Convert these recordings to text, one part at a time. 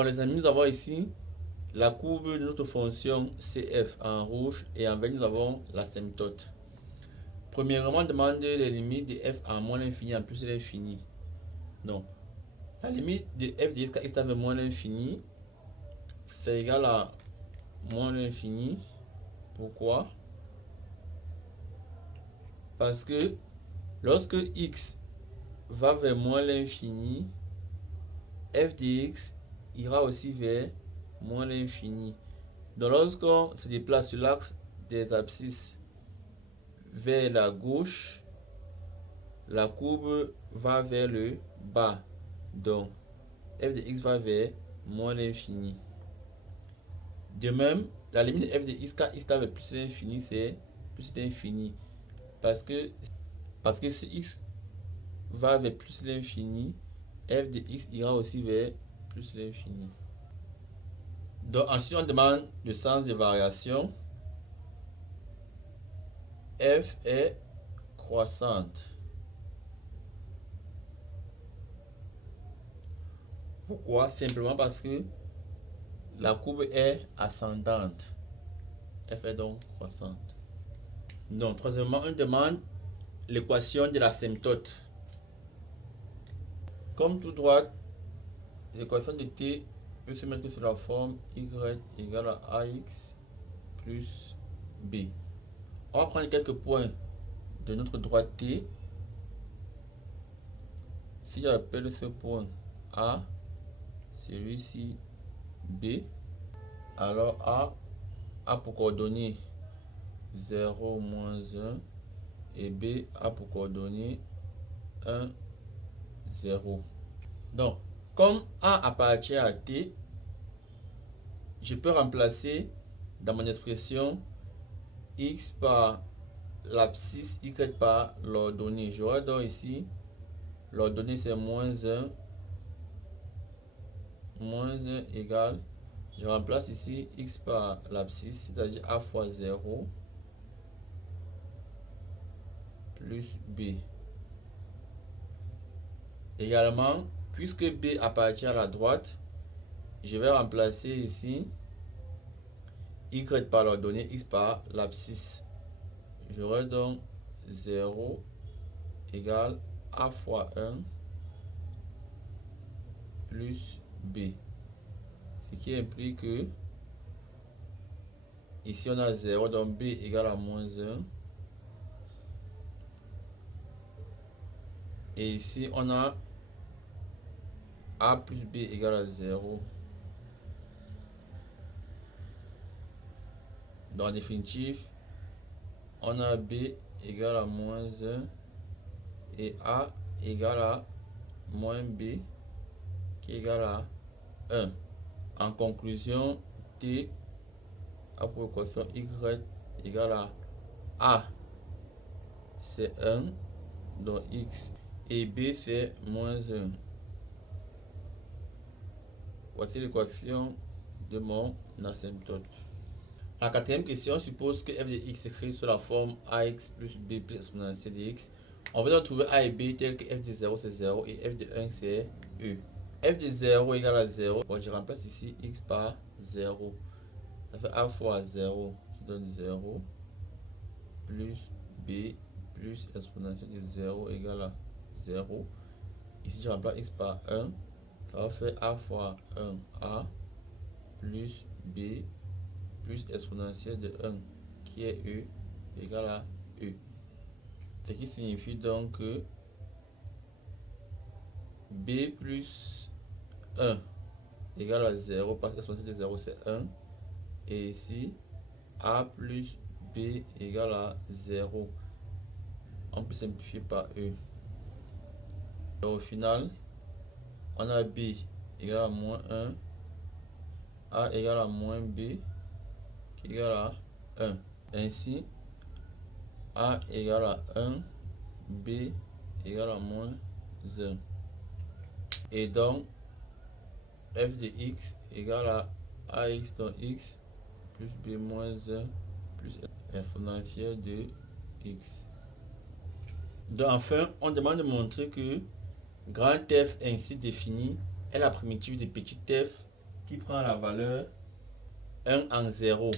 Donc les amis, nous avons ici la courbe de notre fonction CF en rouge et en vert nous avons l'asymptote. Premièrement, on demande les limites de f en moins l'infini en plus de l'infini. Donc la limite de f de x avec moins l'infini c'est égal à moins l'infini. Pourquoi? Parce que lorsque x va vers moins l'infini, f de x ira aussi vers moins l'infini. Donc lorsqu'on se déplace sur l'axe des abscisses vers la gauche, la courbe va vers le bas. Donc f de x va vers moins l'infini. De même, la limite de f de x quand x va vers plus l'infini, c'est plus l'infini. Parce que si x va vers plus l'infini, f de x ira aussi vers plus l'infini. Donc ensuite on demande le sens de variation. F est croissante. Pourquoi? Simplement parce que la courbe est ascendante. F est donc croissante. Donc troisièmement, on demande l'équation de l'asymptote. Comme tout droit, l'équation de t peut se mettre sur la forme y égale à ax plus b. On va prendre quelques points de notre droite t. Si j'appelle ce point A, celui-ci B, alors A pour coordonnées 0, moins 1 et B a pour coordonnées 1, 0. Donc, comme A appartient à T, je peux remplacer dans mon expression x par l'abscisse, y par l'ordonnée. J'aurai donc ici, l'ordonnée c'est moins 1 égale, je remplace ici x par l'abscisse, c'est-à-dire a fois 0 plus b. Également, puisque b appartient à la droite, je vais remplacer ici y par l'ordonnée, x par l'abscisse. J'aurai donc 0 égale a fois 1 plus b. Ce qui implique que ici on a 0, donc b égale à moins 1. Et ici on a a plus b égale à 0. Donc en définitive, on a b égale à moins 1 et a égale à moins b qui est égal à 1. En conclusion, t a pour équation y égale à a c'est 1, donc x, et b c'est moins 1. Voici l'équation de mon asymptote. La quatrième question suppose que f de x s'écrit sous la forme ax plus b plus exponentielle de x. On va donc trouver a et b tel que f de 0 c'est 0 et f de 1 c'est e. F de 0 égale à 0. Bon, je remplace ici x par 0. Ça fait a fois 0 qui donne 0 plus b plus exponentielle de 0 égale à 0. Ici, je remplace x par 1. Ça va faire a fois 1a plus b plus exponentielle de 1 qui est e égale à e. Ce qui signifie donc que b plus 1 égale à 0 parce que l'exponentielle de 0 c'est 1. Et ici, a plus b égale à 0. On peut simplifier par e. Et au final, on a b égale à moins 1, a égale à moins b qui égale à 1. Ainsi, a égale à 1, b égale à moins 1. Et donc, f de x égale à ax dans x plus b moins 1 plus exponentielle de x. Donc enfin, on demande de montrer que grand F ainsi défini est la primitive de petit f qui prend la valeur 1 en 0.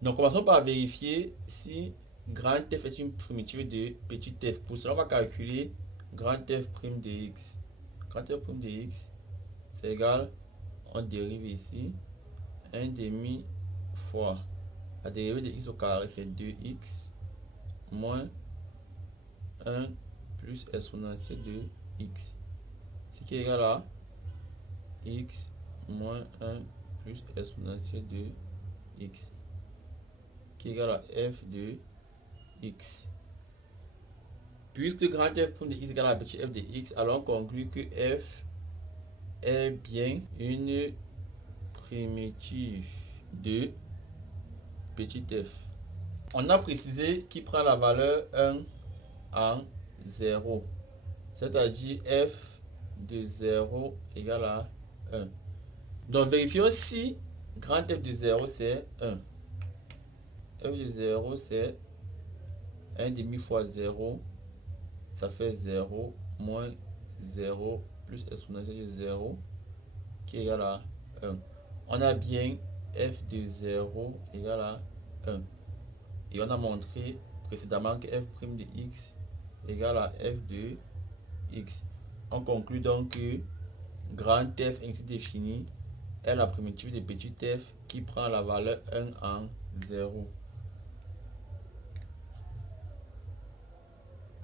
Donc, commençons par vérifier si grand f est une primitive de petit f. Pour cela, on va calculer grand f prime de x. Grand f prime de x, c'est égal, on dérive ici, 1 demi fois la dérivée de x au carré fait 2x moins 1 plus exponentielle de x. Ce qui est égal à x moins 1 plus exponentielle de x. Qui est égal à f de x. Puisque grand f prime de x est égal à petit f de x, alors on conclut que f est bien une primitive de petit f. On a précisé qu'il prend la valeur 1 en 0, c'est-à-dire f de 0 égale à 1. Donc vérifions si grand f de 0 c'est 1. F de 0 c'est 1 demi fois 0, ça fait 0 moins 0 plus exponentielle de 0 qui est égal à 1. On a bien f de 0 égale à 1. Et on a montré précédemment que f' de x égale à f de x. On conclut donc que grand f ainsi défini est la primitive de petit f qui prend la valeur 1 en 0.